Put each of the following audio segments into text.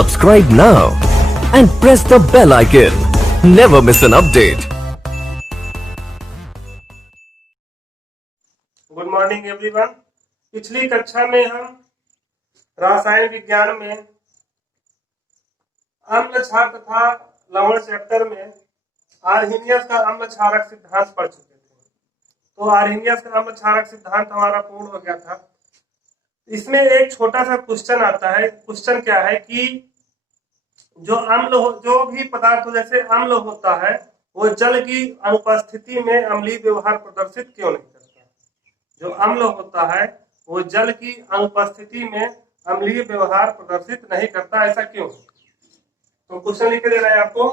Subscribe now and press the bell icon. Never miss an update. Good morning everyone. पिछली कक्षा में हम रासायन विज्ञान में अम्ल क्षार तथा लवण चैप्टर में आर्हेनियस का अम्ल क्षारक सिद्धांत पढ़ चुके थे। तो आर्हेनियस का अम्ल क्षारक सिद्धांत हमारा पूर्ण हो गया था। इसमें एक छोटा सा क्वेश्चन आता है। क्वेश्चन क्या है कि जो भी पदार्थ जैसे अम्ल होता है वो जल की अनुपस्थिति में अम्लीय व्यवहार प्रदर्शित क्यों नहीं करता। जो अम्ल होता है वो जल की अनुपस्थिति में अम्लीय व्यवहार प्रदर्शित नहीं करता, ऐसा क्यों? तो क्वेश्चन लिख के दे रहा है आपको।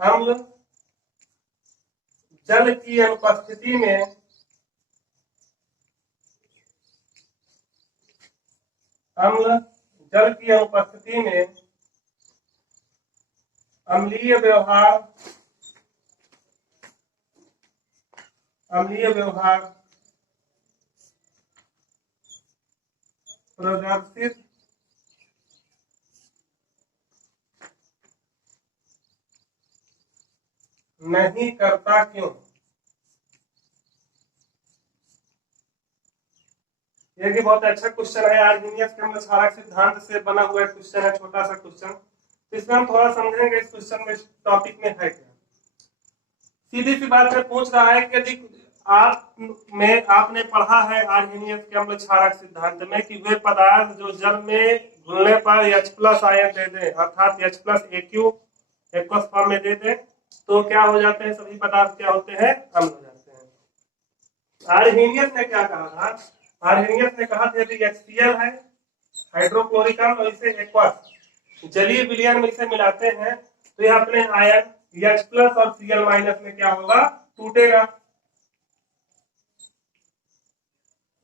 अम्ल जल की अनुपस्थिति में अम्लीय व्यवहार प्रदर्शित नहीं करता, क्यों? ये भी बहुत अच्छा क्वेश्चन है। आर्हेनियस के अम्ल क्षारक सिद्धांत से बना हुआ क्वेश्चन है, छोटा सा क्वेश्चन। तो इसमें हम थोड़ा समझेंगे इस क्वेश्चन में टॉपिक में है क्या। सीधी सी बात है, पूछ रहा है कि यदि आपने पढ़ा है आर्हेनियस के अम्ल क्षारक सिद्धांत में कि वे पदार्थ जो जल में घुलने पर H+ आयन दे दें, अर्थात H+ AQ एक्वस फॉर्म में दे दें, तो क्या हो जाते हैं? सभी पदार्थ क्या होते हैं? अम्ल हो जाते हैं। आर्हेनियस ने क्या कहा था? आर्हेनियस ने कहा था यदि HCl है हाइड्रोक्लोरिक अम्ल और इसे एक्वस जलीय विलयन में इसे मिलाते हैं तो यह अपने आयन H+ और Cl- में क्या होगा? टूटेगा।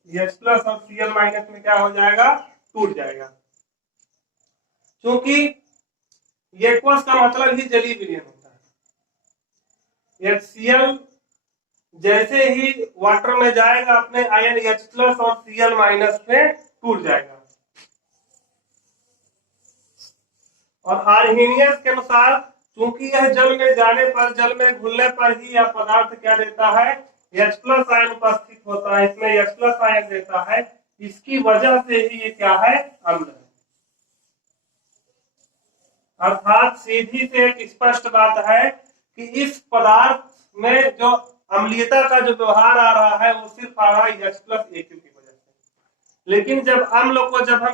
H+ और Cl- में क्या हो जाएगा? टूट जाएगा। क्योंकि एक्वस का मतलब ही जलीय विलयन होता है। HCl जैसे ही वाटर में जाएगा अपने आयन H+ और Cl- में टूट जाएगा। और आर्हेनियस के अनुसार चूंकि यह जल में जाने पर, जल में घुलने पर ही यह पदार्थ क्या देता है? H+ आयन उपस्थित होता है, इसमें H+ आयन देता है। इसकी वजह से ही ये क्या है? अम्ल है। अर्थात सीधी से एक स्पष्ट बात है कि इस पदार्थ में जो अम्लीयता का जो व्यवहार आ रहा है वो सिर्फ आ रहा है H+ AQ की वजह से। लेकिन जब हम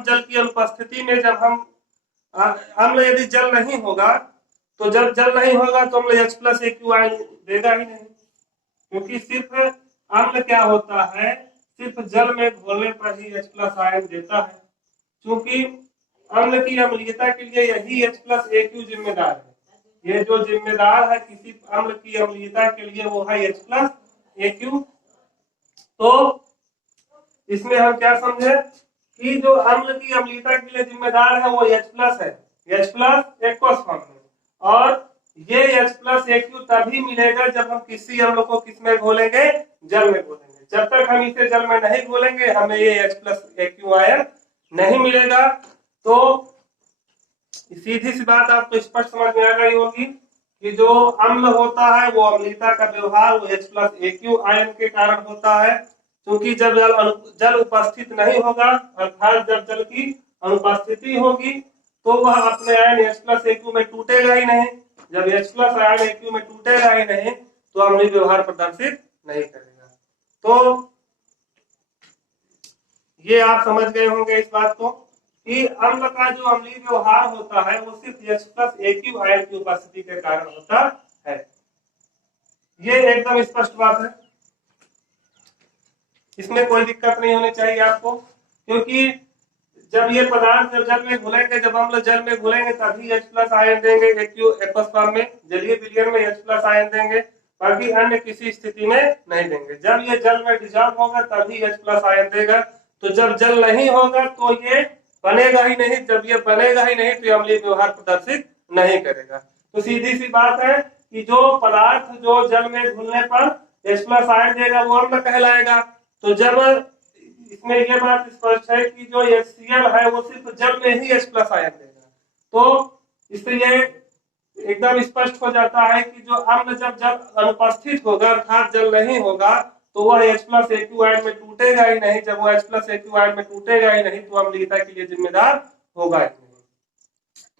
जल की अनुपस्थिति में अम्ल यदि जल नहीं होगा तो जब जल नहीं होगा तो अम्ल H+ AQ आयन देगा ही नहीं। क्योंकि सिर्फ अम्ल क्या होता है? सिर्फ जल में घोलने पर ही H+ आयन देता है। क्योंकि अम्ल की अम्लीयता के लिए यही H+ AQ जिम्मेदार है। ये जो जिम्मेदार है किसी अम्ल की अम्लीयता के लिए वो है H+ AQ। तो इसमें हम क्या समझे कि जो अम्ल की अम्लीयता के लिए जिम्मेदार है वो H+ है, H+ एक्वस फॉर्म में। और ये H+ AQ तभी मिलेगा जब हम किसी अम्ल को किसमें घोलेंगे? जल में घोलेंगे। जब तक हम इसे जल में नहीं घोलेंगे हमें ये H+ AQ आयन नहीं मिलेगा। तो सीधी सी बात आपको स्पष्ट समझ में आ गई होगी कि जो अम्ल होता है वो अम्लीयता का व्यवहार वो H+ AQ आयन के कारण होता है। क्योंकि जब जल उपस्थित नहीं होगा, अर्थात जब जल की अनुपस्थिति होगी तो वह अपने आयन H+ AQ में टूटेगा ही नहीं। जब H+ आयन AQ में टूटेगा ही नहीं तो अम्लीय व्यवहार प्रदर्शित नहीं करेगा। तो ये आप समझ गए होंगे इस बात को कि अम्ल का जो अम्लीय व्यवहार होता है वो सिर्फ H+ AQ आयन की उपस्थिति के कारण होता है। ये एकदम स्पष्ट बात है, इसमें कोई दिक्कत नहीं होनी चाहिए आपको। क्योंकि जब ये पदार्थ जल में घुलेंगे, जब अम्ल जल में घुलेंगे तभी H+ आयन देंगे AQ एक्वस फॉर्म में, जलीय विलयन में H+ आयन देंगे, बाकी अन्य किसी स्थिति में नहीं देंगे। जब ये जल में डिसॉल्व होगा तभी H+ आयन देगा। तो जब जल नहीं होगा तो ये बनेगा ही नहीं। जब ये बनेगा ही नहीं तो ये अम्लीय व्यवहार प्रदर्शित नहीं करेगा। तो सीधी सी बात है कि जो पदार्थ जो जल में घुलने पर H+ आयन देगा वो अम्ल कहलाएगा। तो जब इसमें यह बात स्पष्ट है कि जो HCl है वो सिर्फ जल में ही H+ आयन देगा। तो इससे ये एकदम स्पष्ट हो जाता है कि जो अम्ल जब जल अनुपस्थित होगा अर्थात जल नहीं होगा तो वह H+Aq आयन में टूटेगा ही नहीं। जब वो H+Aq आयन में टूटेगा ही नहीं तो अम्लीयता के लिए जिम्मेदार होगा ही नहीं।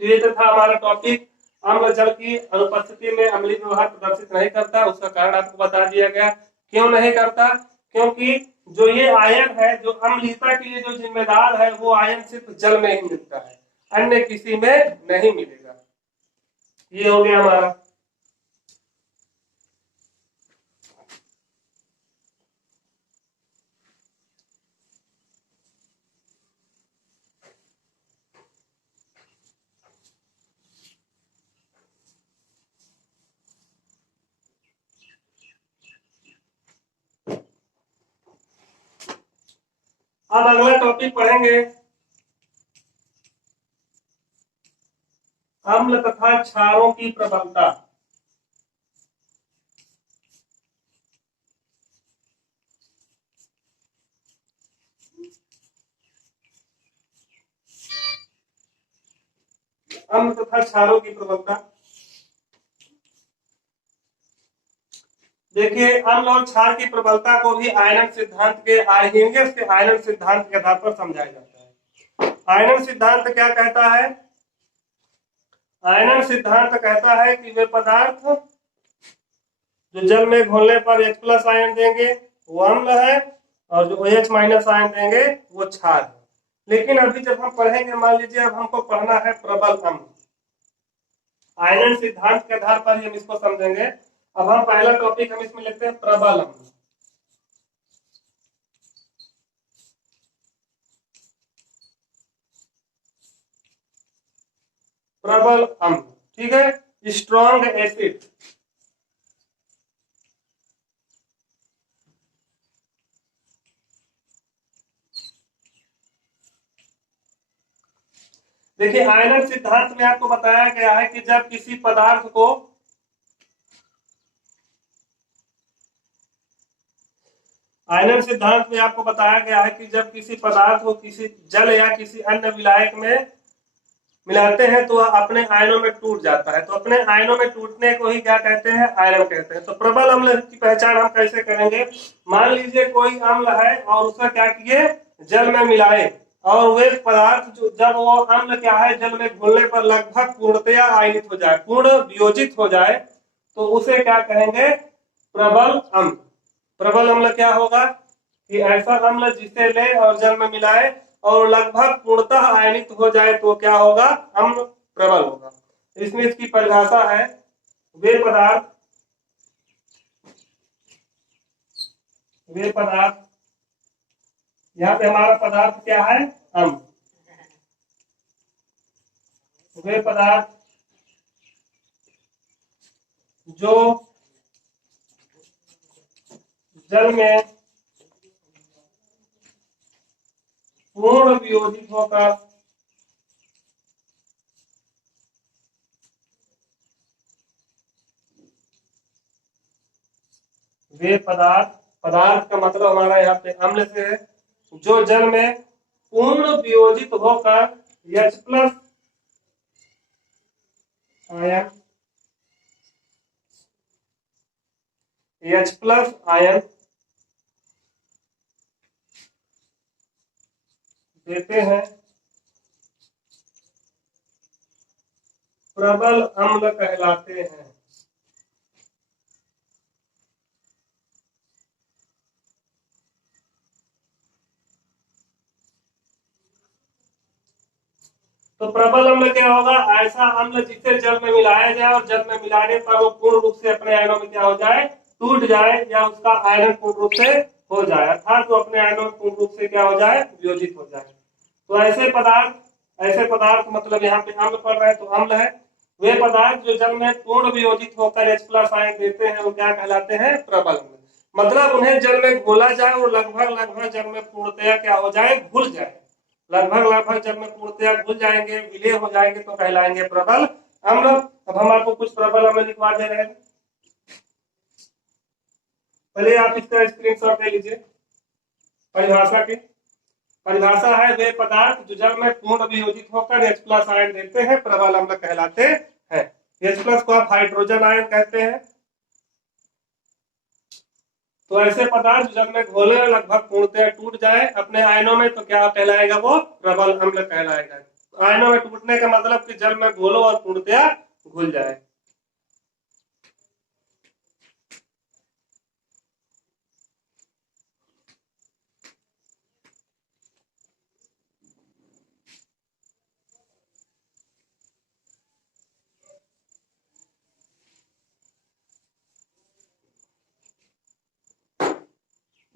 तो ये तो था हमारा टॉपिक, अम्ल जल की अनुपस्थिति में अम्लीय व्यवहार प्रदर्शित नहीं करता। उसका कारण आपको बता दिया गया। क्यों नहीं करता? क्योंकि जो ये आयन है जो अम्लीयता के लिए जो जिम्मेदार है वो आयन सिर्फ जल में ही मिलता है, अन्य किसी में नहीं मिलेगा। ये हो गया हमारा। अब अगला टॉपिक पढ़ेंगे अम्ल तथा क्षारों की प्रबलता। अम्ल तथा क्षारों की प्रबलता। देखिए, अम्ल और क्षार की प्रबलता को भी आयनन सिद्धांत के आर्हेनियस के आयनन सिद्धांत के आधार पर समझाया जाता है। आयनन सिद्धांत क्या कहता है? आयनन सिद्धांत कहता है कि वे पदार्थ जो जल में घोलने पर H+ आयन देंगे वो अम्ल है और जो OH- आयन देंगे वो क्षार है। लेकिन अभी जब हम पढ़ेंगे, मान लीजिए अब हमको पढ़ना है प्रबल अम्ल, आयनन सिद्धांत के आधार पर हम इसको समझेंगे। अब हम पहला टॉपिक हम इसमें लिखते हैं प्रबल अम्ल। प्रबल अम्ल, ठीक है। स्ट्रॉन्ग एसिड, देखिए आयनन सिद्धांत में आपको बताया गया है कि जब किसी पदार्थ को आयनन सिद्धांत में आपको बताया गया है कि जब किसी पदार्थ को किसी जल या किसी अन्य विलायक में मिलाते हैं तो वह अपने आयनों में टूट जाता है। तो अपने आयनों में टूटने को ही क्या कहते हैं? आयन कहते हैं। तो प्रबल अम्ल की पहचान हम कैसे करेंगे? मान लीजिए कोई अम्ल है और उसका क्या किए, जल में मिलाए, और वे पदार्थ जो जब वो अम्ल क्या है जल में घुलने पर लगभग पूर्णतया आयनित हो जाए, पूर्ण वियोजित हो जाए, तो उसे क्या कहेंगे? प्रबल अम्ल। प्रबल अम्ल क्या होगा कि ऐसा अम्ल जिसे ले और जल में मिलाए और लगभग पूर्णतः आयनित हो जाए तो क्या होगा? अम्ल प्रबल होगा। इसमें इसकी परिभाषा है, वे पदार्थ यहाँ पे हमारा पदार्थ क्या है? अम्ल। वे पदार्थ जो जल में पूर्ण वियोजित होकर वे पदार्थ का मतलब हमारा यहाँ पे अम्ल से है, जो जल में पूर्ण वियोजित होकर H+ आयन देते हैं, प्रबल अम्ल कहलाते हैं। तो प्रबल अम्ल क्या होगा? ऐसा अम्ल जिसे जल में मिलाया जाए और जल में मिलाने पर वो पूर्ण रूप से अपने आयनों में क्या हो जाए? टूट जाए, या उसका आयन पूर्ण रूप से हो जाए, अर्थात वो अपने आयनों में पूर्ण रूप से क्या हो जाए? वियोजित हो जाए। तो ऐसे पदार्थ मतलब यहाँ पे अम्ल पड़ रहा है तो अम्ल है। वे पदार्थ जो जल में पूर्ण वियोजित होकर H+ आयन देते हैं वो क्या कहलाते हैं? प्रबल अम्ल। मतलब उन्हें जल में घोला जाए और लगभग जल में पूर्णतया क्या हो जाए? घुल जाए। लगभग जब में पूर्णतया घुल जाएंगे, विलय हो जाएंगे तो कहलाएंगे प्रबल अम्ल। अब हम आपको कुछ प्रबल अम्ल लिखवा दे रहे हैं, पहले आप इसका स्क्रीनशॉट ले लीजिए परिभाषा के। परिभाषा है, वे पदार्थ जो जल में पूर्ण वियोजित होकर H प्लस आयन देते हैं प्रबल अम्ल कहलाते हैं। H प्लस को आप हाइड्रोजन आयन कहते हैं। तो ऐसे पदार्थ जल में घोले और लगभग पूर्णतः टूट जाए अपने आयनों में तो क्या कहलाएगा, वो प्रबल अम्ल कहलाएगा। आयनों में टूटने का मतलब कि जल में घोलो और पूर्णतः घुल जाए।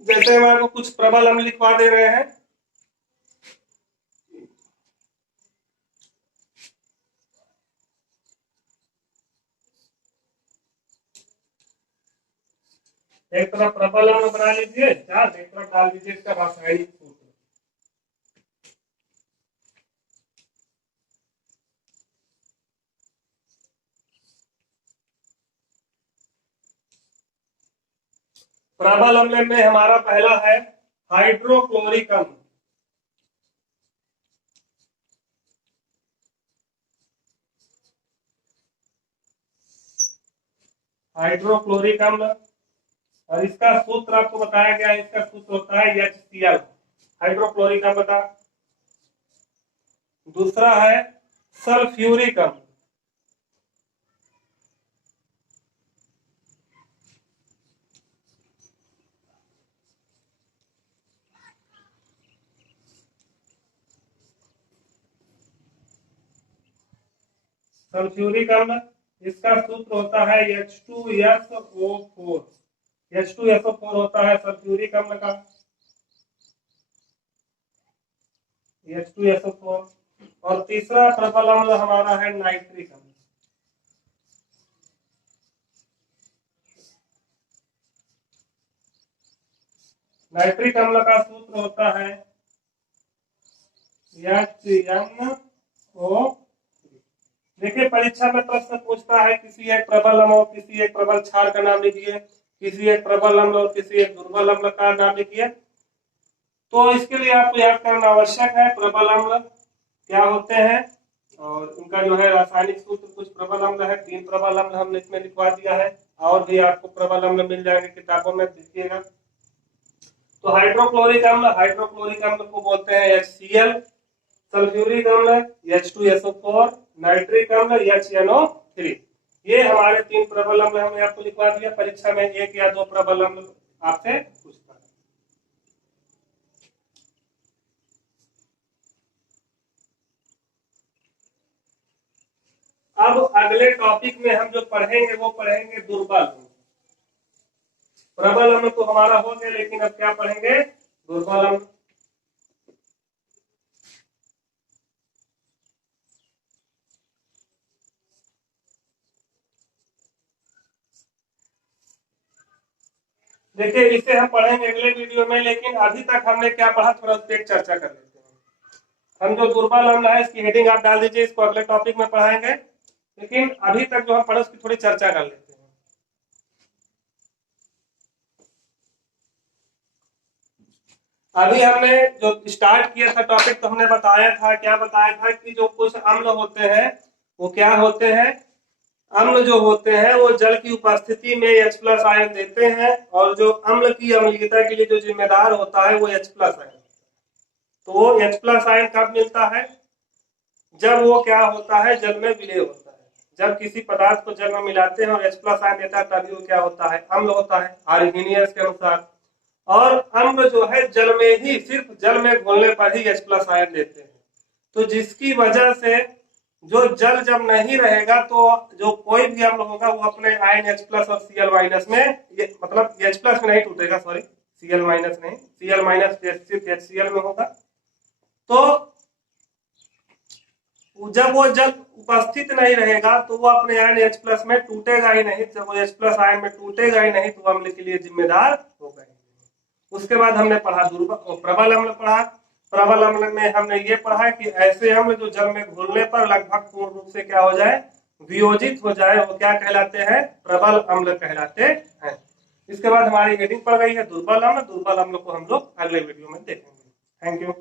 जैसे हम आपको कुछ प्रबल अम्ल लिखवा दे रहे हैं। एक तरफ प्रबल अम्ल बना लीजिए चार्ज, एक तरफ डाल दीजिए इसका रासायनिक सूत्र। प्रबल अम्ल में हमारा पहला है हाइड्रोक्लोरिक अम्ल। हाइड्रोक्लोरिक अम्ल, और इसका सूत्र आपको बताया गया है, इसका सूत्र होता है HCl, हाइड्रोक्लोरिक अम्ल का। दूसरा है सल्फ्यूरिक अम्ल। सल्फ्यूरिक अम्ल, इसका सूत्र होता है H2SO4। H2SO4 होता है सल्फ्यूरिक अम्ल का, H2SO4। और तीसरा प्रबल अम्ल हमारा है नाइट्रिक अम्ल। नाइट्रिक अम्ल का सूत्र होता है HNO। देखिए परीक्षा में प्रश्न पूछता है किसी एक प्रबल अम्ल और किसी एक प्रबल क्षार का नाम लिखिए, किसी एक प्रबल अम्ल और किसी एक दुर्बल अम्ल का नाम लिखिए। तो इसके लिए आपको याद करना आवश्यक है प्रबल अम्ल क्या होते हैं और उनका जो है रासायनिक सूत्र। कुछ प्रबल अम्ल है, 3 प्रबल अम्ल हमने इसमें लिखवा दिया है, और भी आपको प्रबल अम्ल मिल जाएंगे किताबों में, देखिएगा। तो हाइड्रोक्लोरिक अम्ल को बोलते हैं HCl, सल्फ्यूरिक अम्ल H2SO4, नाइट्रिक अम्ल HNO3। ये हमारे 3 प्रबल अम्ल हमने आपको लिखवा दिया। परीक्षा में 1 या 2 प्रबल अम्ल आपसे पूछता है। अब अगले टॉपिक में हम जो पढ़ेंगे वो पढ़ेंगे दुर्बल अम्ल। प्रबल अम्ल तो हमारा हो गया, लेकिन अब क्या पढ़ेंगे, दुर्बल अम्ल। देखिए इसे हम पढ़ेंगे अगले वीडियो में, लेकिन अभी तक हमने क्या पढ़ा थोड़ा उस पर चर्चा कर लेते हैं। हम जो दुर्बल अम्ल है इसकी हेडिंग आप डाल दीजिए, इसको अगले टॉपिक में पढ़ाएंगे, लेकिन अभी तक जो हम पढ़े उसकी थोड़ी चर्चा कर लेते हैं। अभी हमने जो स्टार्ट किया था टॉपिक, तो हमने बताया था, क्या बताया था कि जो कुछ अम्ल होते हैं वो क्या होते हैं, अम्ल जो होते हैं वो जल की उपस्थिति में H प्लस आयन देते हैं, और जो अम्ल की अम्लीयता के लिए जो जिम्मेदार होता है वो H प्लस आयन। तो वो H प्लस आयन कब मिलता है, जब वो क्या होता है, जल में विलय होता है। जब किसी पदार्थ को जल में मिलाते हैं और H प्लस आयन देता है तभी वो क्या होता है, अम्ल होता है, आर्गेनियस के अनुसार। और अम्ल जो है जल में ही, सिर्फ जल में घुलने पर ही H प्लस आयन देते हैं। तो जिसकी वजह से जो जल जब नहीं रहेगा तो जो कोई भी अम्ल होगा वो अपने आयन H प्लस और Cl माइनस में, मतलब H प्लस में नहीं टूटेगा, सॉरी Cl माइनस नहीं, Cl माइनस सिर्फ HCl में होगा। तो जब वो जल उपस्थित नहीं रहेगा तो वो अपने आयन H प्लस में टूटेगा ही नहीं। जब वो H प्लस आयन में टूटेगा ही नहीं तो अम्ल के लिए जिम्मेदार होगा। उसके बाद हमने पढ़ा प्रबल अम्ल पढ़ा। प्रबल अम्ल में हमने ये पढ़ा कि ऐसे अम्ल जो जल में घुलने पर लगभग पूर्ण रूप से क्या हो जाए, वियोजित हो जाए, वो क्या कहलाते हैं, प्रबल अम्ल कहलाते हैं। इसके बाद हमारी हेडिंग पड़ गई है दुर्बल अम्ल। दुर्बल अम्ल को हम लोग अगले वीडियो में देखेंगे। Thank you.